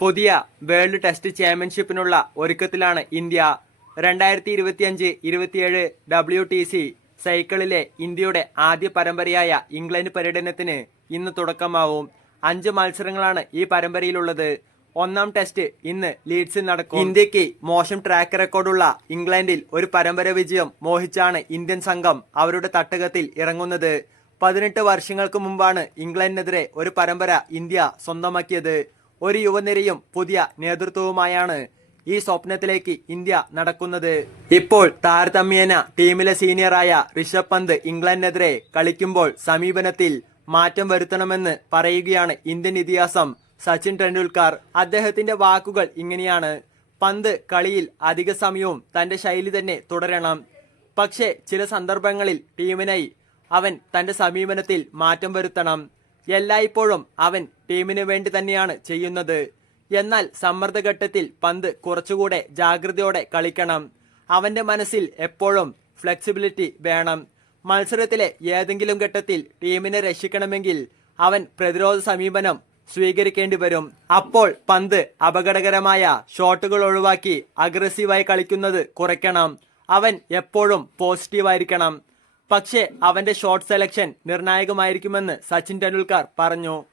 പുതിയ world test ചാമ്പ്യൻഷിപ്പിനുള്ള ഒരുക്കത്തിലാണ് India. രണ്ടായിരത്തി ഇരുപത്തിയഞ്ച് ഇരുപത്തിയേഴ് ഡബ്ല്യു ടി സി സൈക്കിളിലെ ഇന്ത്യയുടെ ആദ്യ പരമ്പരയായ ഇംഗ്ലണ്ട് പര്യടനത്തിന് ഇന്ന് തുടക്കമാവും. അഞ്ച് മത്സരങ്ങളാണ് ഈ പരമ്പരയിലുള്ളത്. ഒന്നാം ടെസ്റ്റ് ഇന്ന് ലീഡ്സിൽ നടക്കും. ഇന്ത്യയ്ക്ക് മോശം ട്രാക്ക് റെക്കോർഡുള്ള ഇംഗ്ലണ്ടിൽ ഒരു പരമ്പര വിജയം മോഹിച്ചാണ് ഇന്ത്യൻ സംഘം അവരുടെ തട്ടകത്തിൽ ഇറങ്ങുന്നത്. പതിനെട്ട് വർഷങ്ങൾക്ക് മുമ്പാണ് ഇംഗ്ലണ്ടിനെതിരെ ഒരു പരമ്പര ഇന്ത്യ സ്വന്തമാക്കിയത്. ഒരു യുവനിരയും പുതിയ നേതൃത്വവുമായാണ് ഈ സ്വപ്നത്തിലേക്ക് ഇന്ത്യ നടക്കുന്നത്. ഇപ്പോൾ താരതമ്യേന ടീമിലെ സീനിയറായ ഋഷഭ് പന്ത് ഇംഗ്ലണ്ടിനെതിരെ കളിക്കുമ്പോൾ സമീപനത്തിൽ മാറ്റം വരുത്തണമെന്ന് പറയുകയാണ് ഇന്ത്യൻ ഇതിഹാസം സച്ചിൻ ടെണ്ടുൽക്കർ. അദ്ദേഹത്തിന്റെ വാക്കുകൾ ഇങ്ങനെയാണ്. പന്ത് കളിയിൽ അധിക സമയവും തന്റെ ശൈലി തന്നെ തുടരണം. പക്ഷേ ചില സന്ദർഭങ്ങളിൽ ടീമിനായി അവൻ തന്റെ സമീപനത്തിൽ മാറ്റം വരുത്തണം. എല്ലായ്പ്പോഴും അവൻ ടീമിനു വേണ്ടി തന്നെയാണ് ചെയ്യുന്നത്. എന്നാൽ സമ്മർദ്ദഘട്ടത്തിൽ പന്ത് കുറച്ചുകൂടെ ജാഗ്രതയോടെ കളിക്കണം. അവന്റെ മനസ്സിൽ എപ്പോഴും ഫ്ലെക്സിബിലിറ്റി വേണം. മത്സരത്തിലെ ഏതെങ്കിലും ഘട്ടത്തിൽ ടീമിനെ രക്ഷിക്കണമെങ്കിൽ അവൻ പ്രതിരോധ സമീപനം സ്വീകരിക്കേണ്ടി വരും. അപ്പോൾ പന്ത് അപകടകരമായ ഷോട്ടുകൾ ഒഴിവാക്കി അഗ്രസീവായി കളിക്കുന്നത് കുറയ്ക്കണം. അവൻ എപ്പോഴും പോസിറ്റീവായിരിക്കണം പക്ഷേ അവന്റെ ഷോർട്ട് സെലക്ഷൻ നിർണായകമായിരിക്കുമെന്ന് സച്ചിൻ ടെണ്ടുൽക്കർ പറഞ്ഞു.